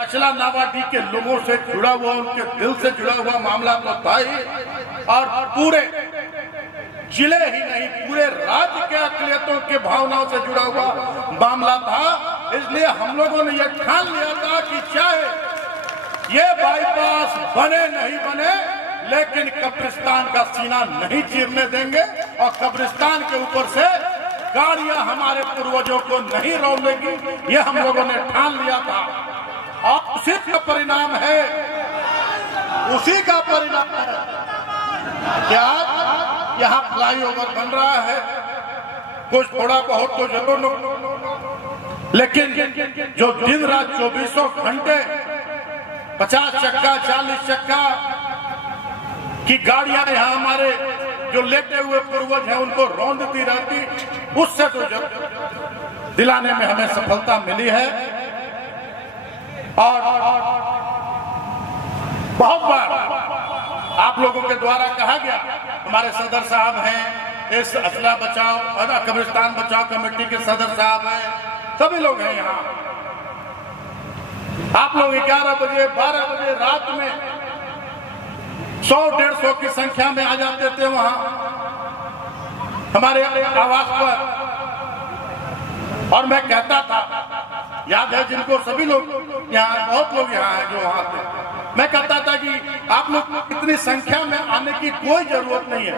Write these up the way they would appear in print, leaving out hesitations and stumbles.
अचला नावाडी के लोगों से जुड़ा हुआ, उनके दिल से जुड़ा हुआ मामला तो था ही, और पूरे जिले ही नहीं पूरे राज्य के अकलियतों के भावनाओं से जुड़ा हुआ मामला था। इसलिए हम लोगों ने यह ठान लिया था कि चाहे ये बाईपास बने नहीं बने, लेकिन कब्रिस्तान का सीना नहीं चीरने देंगे और कब्रिस्तान के ऊपर से गाड़ियां हमारे पूर्वजों को नहीं रोकेगी। ये हम लोगों ने ठान लिया था और उसी का परिणाम है क्या यहाँ फ्लाईओवर बन रहा है। कुछ थोड़ा बहुत तो जरूर, लेकिन जो दिन रात 24 घंटे 50 चक्का 40 चक्का की गाड़ियां यहाँ हमारे जो लेटे हुए पूर्वज हैं उनको रौंदती रहती, उससे तो दिलाने में हमें सफलता मिली है। और बहुत बार आप लोगों के द्वारा कहा गया, हमारे सदर साहब हैं, इस असला बचाओ और कब्रिस्तान बचाओ कमेटी के सदर साहब हैं, सभी लोग हैं यहाँ। आप लोग 11 बजे 12 बजे रात में 100-150 की संख्या में आ जाते थे वहां हमारे आवास पर, और मैं कहता था, याद है जिनको सभी लोग यहाँ, बहुत लोग यहाँ हैं जो वहां थे, मैं कहता था कि आप लोग इतनी संख्या में आने की कोई जरूरत नहीं है,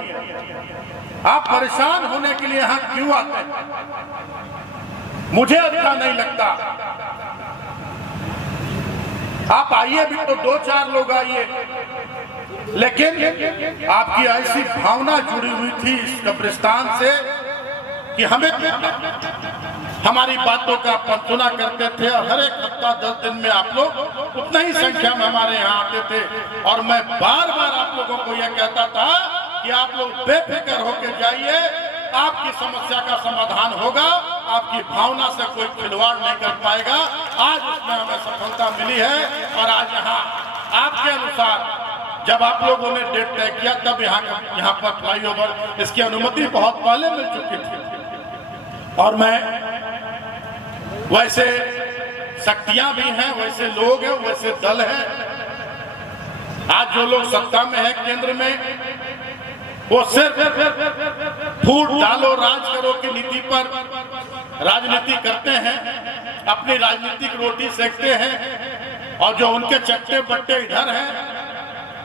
आप परेशान होने के लिए यहाँ क्यों आते हैं, मुझे अच्छा नहीं लगता। आप आइए भी तो 2-4 लोग आइए, लेकिन आपकी ऐसी भावना जुड़ी हुई थी इस कब्रिस्तान से कि हमें हमारी बातों का सुना करते थे, और हर एक हफ्ता 10 दिन में आप लोग उतना ही संख्या में हमारे यहाँ आते थे। और मैं बार बार आप लोगों को यह कहता था कि आप लोग बेफिक्र होकर जाइए, आपकी समस्या का समाधान होगा, आपकी भावना से कोई खिलवाड़ नहीं कर पाएगा। आज उसमें हमें सफलता मिली है, और आज यहाँ आपके अनुसार जब आप लोगों ने डेट तय किया तब यहाँ पर फ्लाईओवर इसकी अनुमति बहुत पहले मिल चुकी थी। और मैं वैसे शक्तियां भी हैं, वैसे लोग हैं, वैसे दल हैं। आज जो लोग सत्ता में है केंद्र में, वो सिर्फ फूट डालो राज करो की नीति पर राजनीति करते हैं, अपनी राजनीतिक रोटी सेकते हैं, और जो उनके चट्टे बट्टे इधर हैं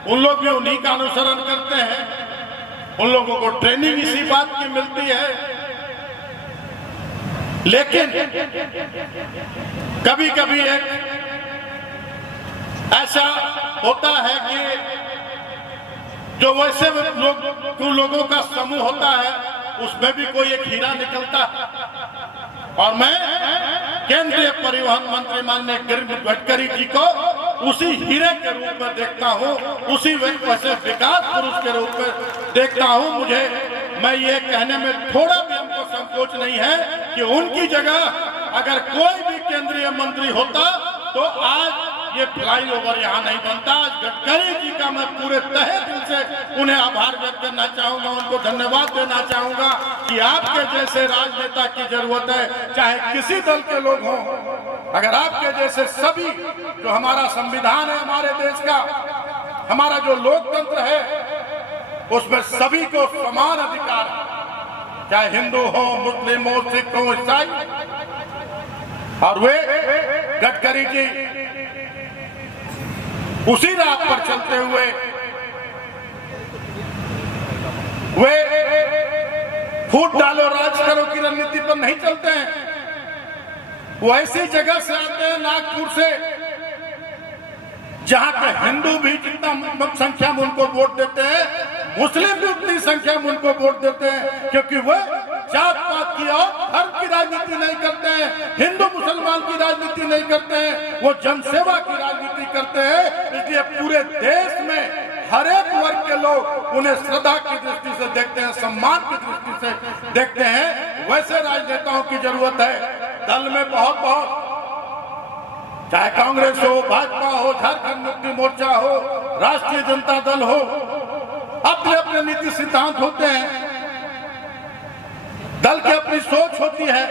उन लोग भी उन्हीं का अनुसरण करते हैं। उन लोगों को ट्रेनिंग इसी बात की मिलती है। लेकिन कभी कभी एक ऐसा होता है कि जो वैसे लोगों का समूह होता है, उसमें भी कोई एक हीरा निकलता है। और मैं केंद्रीय परिवहन मंत्री माननीय गडकरी जी को उसी हीरे के रूप में देखता हूँ, उसी वैसे विकास पुरुष के रूप में देखता हूँ। मैं ये कहने में थोड़ा भी हमको संकोच नहीं है कि उनकी जगह अगर कोई भी केंद्रीय मंत्री होता तो आज ये फ्लाईओवर यहाँ नहीं बनता। गडकरी जी का मैं पूरे तहे दिल से उन्हें आभार व्यक्त करना चाहूंगा, उनको धन्यवाद देना चाहूंगा कि आपके जैसे राजनेता की जरूरत है, चाहे किसी दल के लोग हों। अगर आपके जैसे सभी, जो हमारा संविधान है हमारे देश का, हमारा जो लोकतंत्र है, उसमें सभी को समान अधिकार है, चाहे हिंदू हो, मुस्लिम हो, सिख हो, ईसाई। और वे गडकरी जी उसी राह पर चलते हुए वे फूट डालो राज करो की रणनीति पर नहीं चलते हैं। वो ऐसी जगह से आते हैं, नागपुर से, जहां के हिंदू भी जितना संख्या में उनको वोट देते हैं, मुस्लिम भी उतनी संख्या में उनको वोट देते हैं, क्योंकि वह जात पात की और धर्म की राजनीति नहीं करते हैं, हिंदू मुसलमान की राजनीति नहीं करते हैं, वो जनसेवा की राजनीति करते हैं। इसलिए पूरे देश में हर एक वर्ग के लोग उन्हें श्रद्धा की दृष्टि से देखते हैं, सम्मान की दृष्टि से देखते हैं। वैसे राजनेताओं की जरूरत है। दल में बहुत चाहे कांग्रेस हो, भाजपा हो, झारखंड मुक्ति मोर्चा हो, राष्ट्रीय जनता दल हो, अपने अपने नीति सिद्धांत होते हैं, दल की अपनी सोच होती है।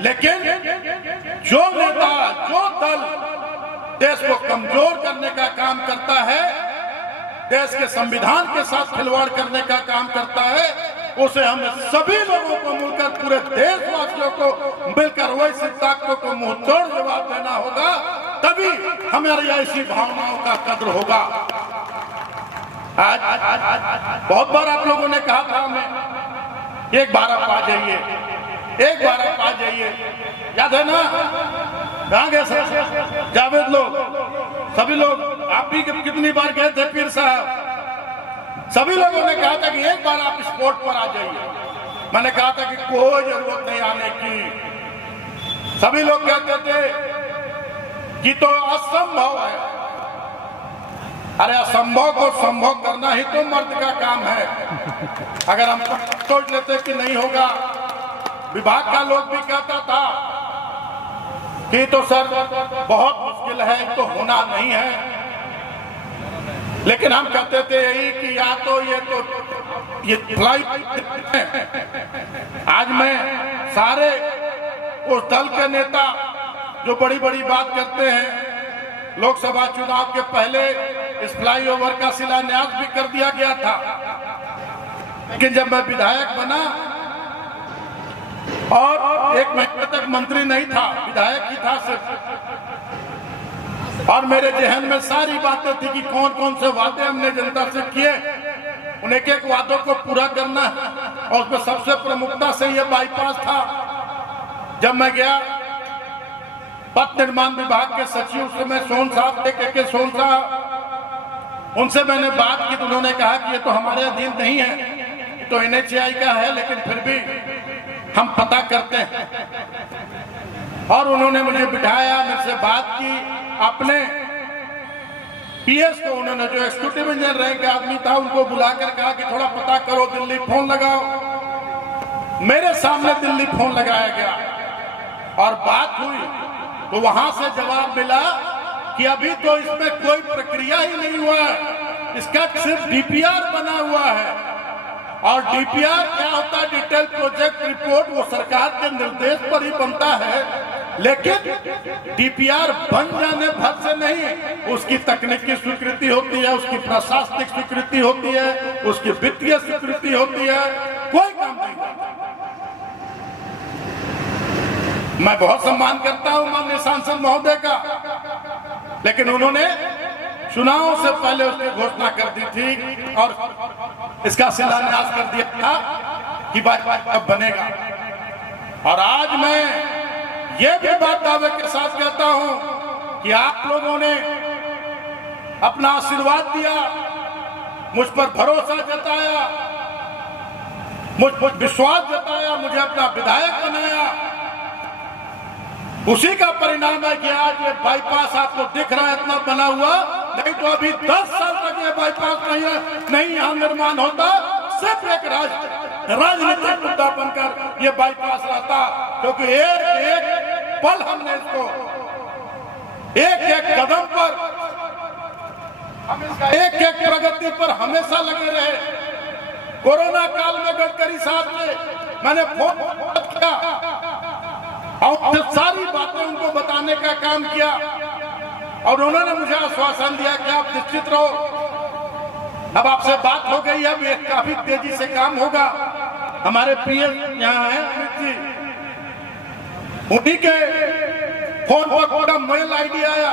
लेकिन जो नेता, जो दल देश को कमजोर करने का काम करता है, देश के संविधान के साथ खिलवाड़ करने का काम करता है, उसे हमें सभी लोगों को मिलकर, पूरे देशवासियों को मिलकर वैसी ताकतों को मुंहतोड़ जवाब देना होगा, तभी हमारी ऐसी भावनाओं का कद्र होगा। आज बहुत बार आप लोगों ने कहा था हमें एक बार आप आ जाइए, एक बार आप आ जाइए, याद है ना? कहाँ गए सर जावेद लोग, सभी लोग? आप भी कितनी बार गए थे पीर साहब? सभी लोगों ने कहा था कि एक बार आप स्पोर्ट पर आ जाइए। मैंने कहा था कि कोई जरूरत नहीं आने की। सभी लोग कहते थे कि तो असंभव है। अरे असंभव को संभव करना ही तो मर्द का काम है। अगर हम सोच लेते कि नहीं होगा, विभाग का लोग भी कहता था कि तो सर बहुत मुश्किल है, तो होना नहीं है। लेकिन हम कहते थे यही कि या तो ये फ्लाइट है। आज मैं सारे उस दल के नेता जो बड़ी बड़ी बात करते हैं, लोकसभा चुनाव के पहले इस फ्लाईओवर का शिलान्यास भी कर दिया गया था, लेकिन जब मैं विधायक बना और एक महीने तक मंत्री नहीं था, विधायक ही था सिर्फ, और मेरे जहन में सारी बातें थी कि कौन कौन से वादे हमने जनता से किए, उन एक एक वादों को पूरा करना है। और उसमें सबसे प्रमुखता से यह बाईपास था। जब मैं गया पथ निर्माण विभाग के सचिव से, मैं सोन साहब के सोन साहब, उनसे मैंने बात की तो उन्होंने कहा कि ये तो हमारे अधीन नहीं है, तो NHAI का है, लेकिन फिर भी हम पता करते हैं। और उन्होंने मुझे बिठाया, मुझसे बात की, अपने PS को, उन्होंने जो एग्जीक्यूटिव इंजीनियर रैंक का आदमी था उनको बुलाकर कहा कि थोड़ा पता करो, दिल्ली फोन लगाओ। मेरे सामने दिल्ली फोन लगाया गया और बात हुई, तो वहां से जवाब मिला कि अभी तो इसमें कोई प्रक्रिया ही नहीं हुआ है, इसका सिर्फ DPR बना हुआ है। और DPR क्या होता है? डिटेल प्रोजेक्ट रिपोर्ट, वो सरकार के निर्देश पर ही बनता है, लेकिन DPR बन जाने भर से नहीं, उसकी तकनीकी स्वीकृति होती है, उसकी प्रशासनिक स्वीकृति होती है, उसकी वित्तीय स्वीकृति होती है, कोई काम नहीं होता। मैं बहुत सम्मान करता हूं माननीय सांसद महोदय का, लेकिन उन्होंने चुनाव से पहले उसकी घोषणा कर दी थी और इसका शिलान्यास कर दिया था कि अब बनेगा। और आज मैं ये भी बात दावे के साथ कहता हूं कि आप लोगों ने अपना आशीर्वाद दिया, मुझ पर भरोसा जताया, मुझ पर विश्वास जताया, मुझे अपना विधायक बनाया। उसी का परिणाम है कि आज ये बाईपास आपको दिख रहा है इतना बना हुआ, नहीं तो अभी 10 साल तक ये बाईपास नहीं यहाँ निर्माण होता। सिर्फ एक राजनीतिक मुद्दा बनकर ये बाईपास रहता, क्योंकि एक एक पल हमने इसको, एक एक कदम पर, हम इसका एक एक प्रगति पर हमेशा लगे रहे। कोरोना काल में गडकरी साहब ने मैंने फोन किया और सारी बातें उनको बताने का काम किया, और उन्होंने मुझे आश्वासन दिया कि आप निश्चित रहो, अब आपसे बात हो गई है, अब काफी तेजी से काम होगा। हमारे PM यहाँ है अमित जी, उन्हीं के फोन पर मेल ID आया